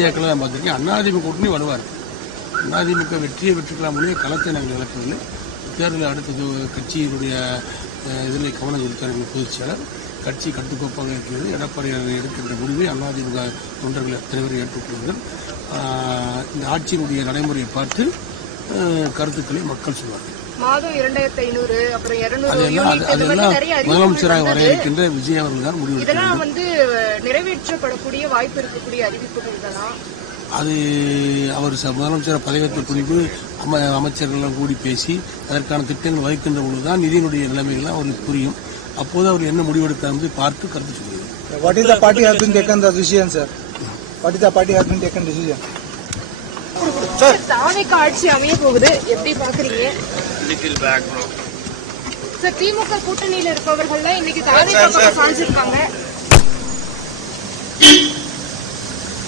மீடியாக்களை நான் பார்த்துருக்கேன். அதிமுக கூட்டணி வலுவார். அதிமுக வெற்றியை பெற்றுக்கலாம் மொழியை களத்தை நாங்கள் இழக்கவில்லை. தேர்தலில் அடுத்தது கட்சியினுடைய இதில் கவனம் செலுத்தார் எங்கள் பொதுச் செயலர். கட்சி கட்டுக்கோப்பாக இருக்கிறது. எடப்பாடி எடுக்கின்ற முடிவை அதிமுக தொண்டர்கள் அத்தனை பேர் ஏற்றுக்கொள்வார்கள். இந்த ஆட்சியினுடைய நடைமுறையை பார்த்து கருத்துக்களை மக்கள் சொல்வார்கள். மாதம் 2500 அப்புறம் 200 முதலமைச்சராக வர இருக்கின்ற விஜய் அவர்கள் தான் முடிவு. இதெல்லாம் நிறைவேற்றப்படக்கூடிய வாய்ப்பு இருக்கக்கூடிய அறிவிப்புகள் தான். அது அவர் முதலமைச்சர் பதவியேற்ற குறிப்பு அமைச்சர்கள் கூடி பேசி அதற்கான திட்டங்கள் வகிக்கின்ற பொழுதுதான் நிதியினுடைய நிலைமைகள் அவருக்கு புரியும். அப்போது அவர் என்ன முடிவெடுத்தார் என்று பார்த்து கருத்து சொல்லுவார். What is the party has been taken the decision, sir? What is the party has been taken decision? தாவேக ஆட்சி அமைய போகுது, எப்படி பாக்குறீங்க? சார், திமுக கூட்டணியில இருப்பவர்கள் இன்னைக்கு தாவேக பக்கம் சாஞ்சிருக்காங்க.